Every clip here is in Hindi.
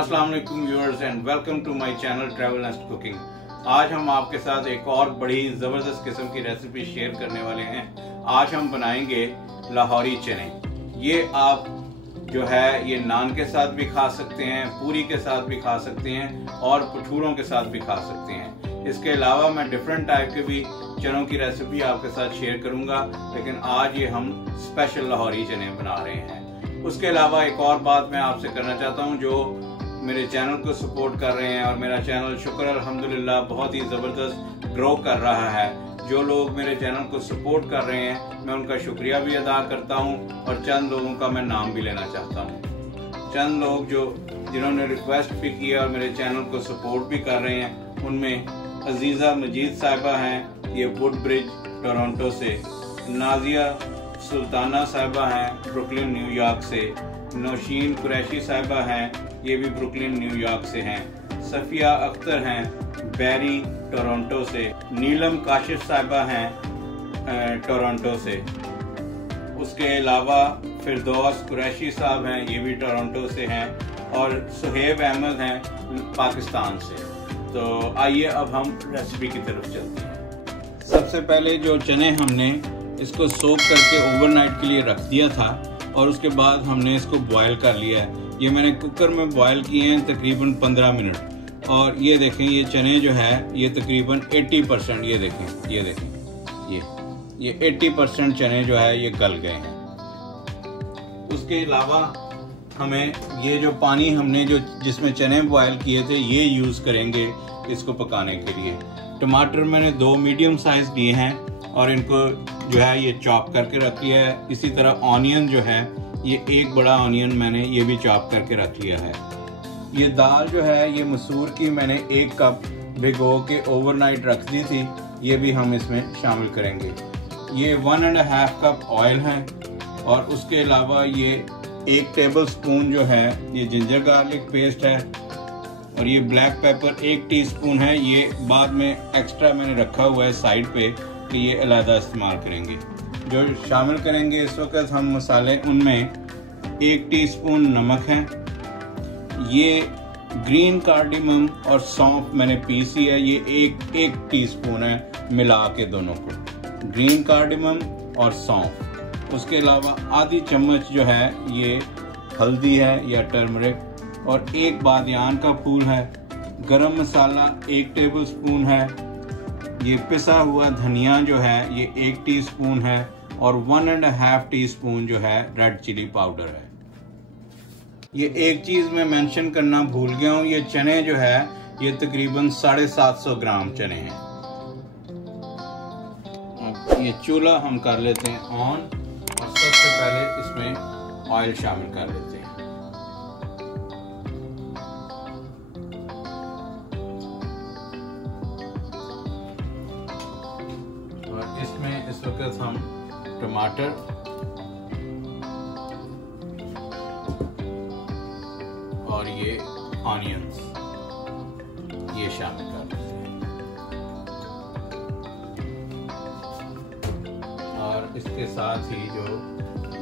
अस्सलाम वालेकुम viewers and welcome to my channel travel and cooking. आज हम आपके साथ एक और बड़ी ज़बरदस्त किस्म की रेसिपी शेयर करने वाले हैं। आज हम बनाएंगे लाहौरी चने। ये आप जो है ये नान के साथ भी खा सकते हैं, पूरी के साथ भी खा सकते हैं और भटूरों के साथ भी खा सकते हैं। इसके अलावा मैं डिफरेंट टाइप के भी चनों की रेसिपी आपके साथ शेयर करूंगा, लेकिन आज ये हम स्पेशल लाहौरी चने बना रहे हैं। उसके अलावा एक और बात मैं आपसे करना चाहता हूँ, जो मेरे चैनल को सपोर्ट कर रहे हैं और मेरा चैनल शुक्र अल्हम्दुलिल्लाह बहुत ही ज़बरदस्त ग्रो कर रहा है। जो लोग मेरे चैनल को सपोर्ट कर रहे हैं मैं उनका शुक्रिया भी अदा करता हूं और चंद लोगों का मैं नाम भी लेना चाहता हूं। चंद लोग जिन्होंने रिक्वेस्ट भी किया और मेरे चैनल को सपोर्ट भी कर रहे हैं, उनमें अजीज़ा मजीद साहिबा हैं, ये वुडब्रिज टोरंटो से। नाजिया सुल्ताना साहिबा हैं ब्रुकलिन न्यूयॉर्क से। नौशीन कुरैशी साहिबा हैं, ये भी ब्रुकलिन न्यूयॉर्क से हैं। सफिया अख्तर हैं बैरी टोरंटो से। नीलम काशिफ साहिबा हैं टोरंटो से। उसके अलावा फिरदौस कुरैशी साहब हैं, ये भी टोरंटो से हैं। और सुहेब अहमद हैं पाकिस्तान से। तो आइए अब हम रेसिपी की तरफ चलते हैं। सबसे पहले जो चने हमने इसको सोक करके ओवरनाइट के लिए रख दिया था और उसके बाद हमने इसको बॉयल कर लिया है। ये मैंने कुकर में बॉयल किए हैं तकरीबन 15 मिनट। और ये देखें ये चने जो है ये तकरीबन 80%, ये देखें ये 80% चने जो है ये गल गए हैं। उसके अलावा हमें ये जो पानी हमने जिसमें चने बॉयल किए थे ये यूज़ करेंगे इसको पकाने के लिए। टमाटर मैंने 2 मीडियम साइज़ लिए हैं और इनको जो है ये चॉप करके रख लिया है। इसी तरह ऑनियन जो है ये 1 बड़ा ऑनियन मैंने ये भी चॉप करके रख लिया है। ये दाल जो है ये मसूर की मैंने 1 कप भिगो के ओवरनाइट रख दी थी, ये भी हम इसमें शामिल करेंगे। ये 1.5 कप ऑयल है और उसके अलावा ये 1 टेबल स्पून जो है ये जिंजर गार्लिक पेस्ट है। और ये ब्लैक पेपर 1 टीस्पून है, ये बाद में एक्स्ट्रा मैंने रखा हुआ है साइड पे कि ये अलहदा इस्तेमाल करेंगे। जो शामिल करेंगे इस वक्त हम मसाले, उनमें 1 टीस्पून नमक है। ये ग्रीन कार्डिमम और सौंफ मैंने पीसी है, ये एक टीस्पून है मिला के दोनों को, ग्रीन कार्डिमम और सौंफ। उसके अलावा आधी चम्मच जो है ये हल्दी है या टर्मरिक और 1 बादियान का फूल है। गरम मसाला 1 टेबल स्पून है। ये पिसा हुआ धनिया जो है ये 1 टीस्पून है और 1.5 टीस्पून जो है रेड चिली पाउडर है। ये एक चीज़ मैं मेंशन करना भूल गया हूँ, ये चने जो है ये तकरीबन 750 ग्राम चने हैं। ये चूल्हा हम कर लेते हैं ऑन और सबसे पहले इसमें ऑयल शामिल कर लेते हैं। और इसमें इस वक्त हम टमाटर और ये ऑनियंस ये शामिल कर देते हैं और इसके साथ ही जो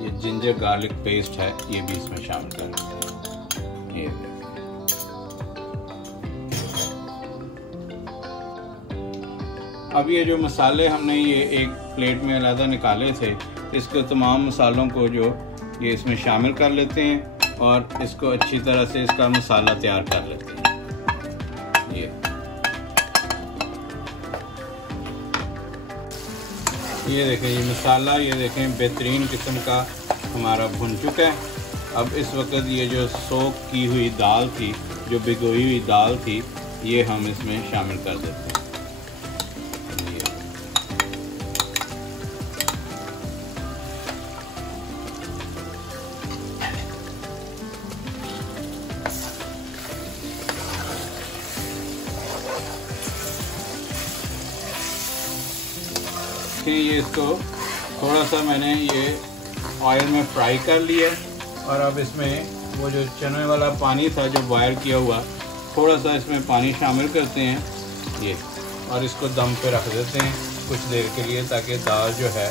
ये जिंजर गार्लिक पेस्ट है ये भी इसमें शामिल कर देते हैं। ये अब ये जो मसाले हमने ये एक प्लेट में अलग निकाले थे, इसको तमाम मसालों को जो ये इसमें शामिल कर लेते हैं और इसको अच्छी तरह से इसका मसाला तैयार कर लेते हैं। ये देखें ये मसाला, ये देखें बेहतरीन किस्म का हमारा भुन चुका है। अब इस वक्त ये जो सोक की हुई दाल थी, जो भिगोई हुई दाल थी, ये हम इसमें शामिल कर देते हैं। देखें, ये इसको थोड़ा सा मैंने ये ऑयल में फ्राई कर लिया और अब इसमें वो जो चने वाला पानी था जो बॉयल किया हुआ, थोड़ा सा इसमें पानी शामिल करते हैं ये, और इसको दम पे रख देते हैं कुछ देर के लिए ताकि दाल जो है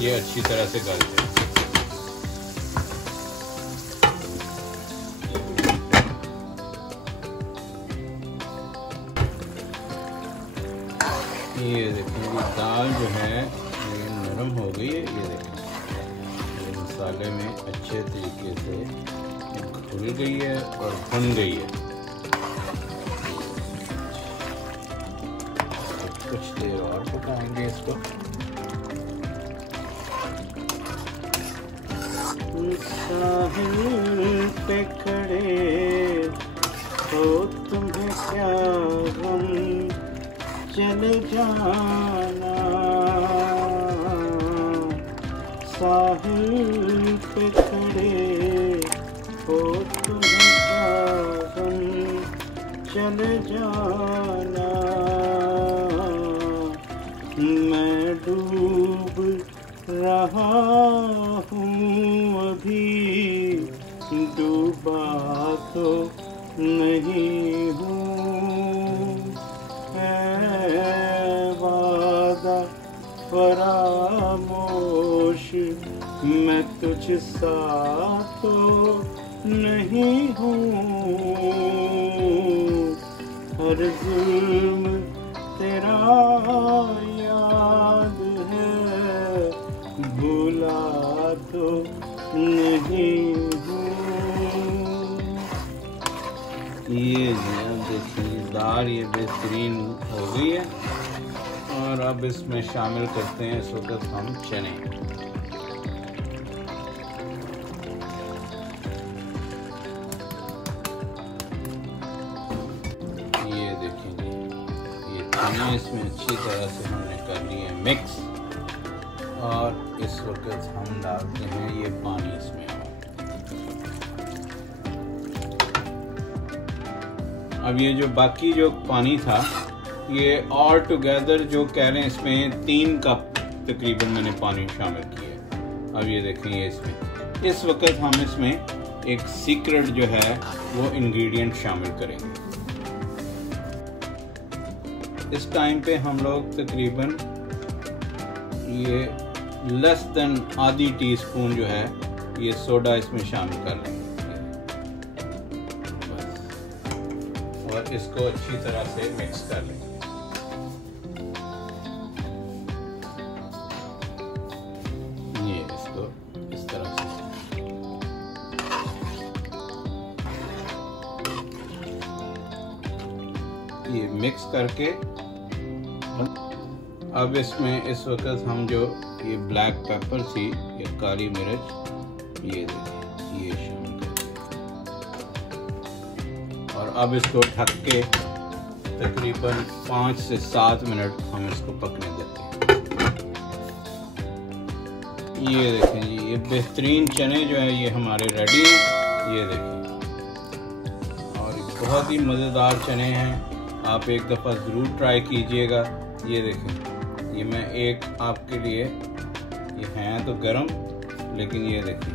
ये अच्छी तरह से गल जाए। ये देखिए दाल जो है ये नरम हो गई है। ये देखिए ये मसाले में अच्छे तरीके से घुल गई है और भुन गई है। कुछ देर और पकाएंगे इसको। साहिल पे खड़े हो तुम्हें क्या गम, चले जाना। साहिल पे खड़े हो तुम्हें क्या गम, चले जाना। मैं डूब रहा हूँ अभी, डूबा तो नहीं हूँ। वादा फरामोश मैं तुझ सा तो नहीं हूँ। हर जुल्म तेरा याद है, भूला तो नहीं हूँ। ये देखिए दाल ये बेहतरीन हो गई है और अब इसमें शामिल करते हैं इस वक्त हम चने। ये देखिए ये चने इसमें अच्छी तरह से हमने कर लिए मिक्स और इस वक्त हम डालते हैं ये पानी इसमें। अब ये जो बाकी जो पानी था ये ऑल टुगेदर जो कह रहे हैं इसमें 3 कप तकरीबन मैंने पानी शामिल किया। अब ये देखें ये इसमें इस वक्त हम इसमें एक सीक्रेट जो है वो इंग्रेडिएंट शामिल करेंगे। इस टाइम पे हम लोग तकरीबन ये लेस देन आधी टीस्पून जो है ये सोडा इसमें शामिल कर लेंगे और इसको अच्छी तरह से मिक्स कर लेंगे। ये इसको इस तरह से ये मिक्स करके अब इसमें इस वक्त हम जो ये ब्लैक पेपर थी ये काली मिर्च ये देखिए ये शामिल करके और अब इसको ढक के तकरीबन 5 से 7 मिनट हम इसको पकने देते हैं। ये देखें जी ये बेहतरीन चने जो है ये हमारे रेडी हैं। ये देखें और बहुत ही मज़ेदार चने हैं, आप एक दफ़ा ज़रूर ट्राई कीजिएगा। ये देखें ये मैं एक आपके लिए ये हैं तो गरम लेकिन ये देखिए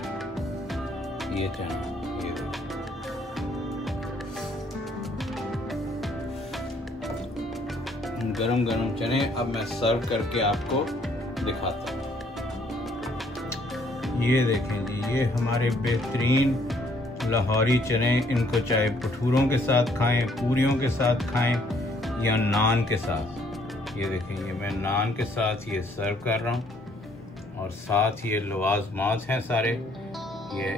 ये चना ये देखिए गरम गरम चने अब मैं सर्व करके आपको दिखाता हूँ। ये देखें जी ये हमारे बेहतरीन लाहौरी चने, इनको चाहे भटूरों के साथ खाएं, पूरियों के साथ खाएं या नान के साथ। ये देखें ये मैं नान के साथ ये सर्व कर रहा हूँ और साथ ये लवाजमात हैं सारे, ये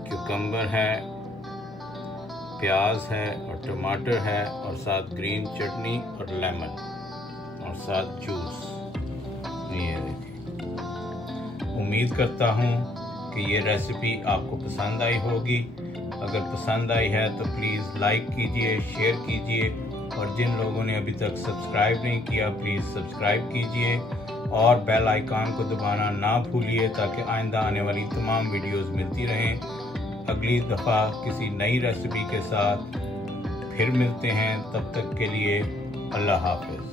क्यूकम्बर है, प्याज है और टमाटर है और साथ ग्रीन चटनी और लेमन और साथ जूस। ये देखें उम्मीद करता हूँ कि ये रेसिपी आपको पसंद आई होगी। अगर पसंद आई है तो प्लीज़ लाइक कीजिए, शेयर कीजिए और जिन लोगों ने अभी तक सब्सक्राइब नहीं किया प्लीज़ सब्सक्राइब कीजिए और बेल आइकन को दबाना ना भूलिए ताकि आइंदा आने वाली तमाम वीडियोस मिलती रहें। अगली दफ़ा किसी नई रेसिपी के साथ फिर मिलते हैं, तब तक के लिए अल्लाह हाफ़िज़।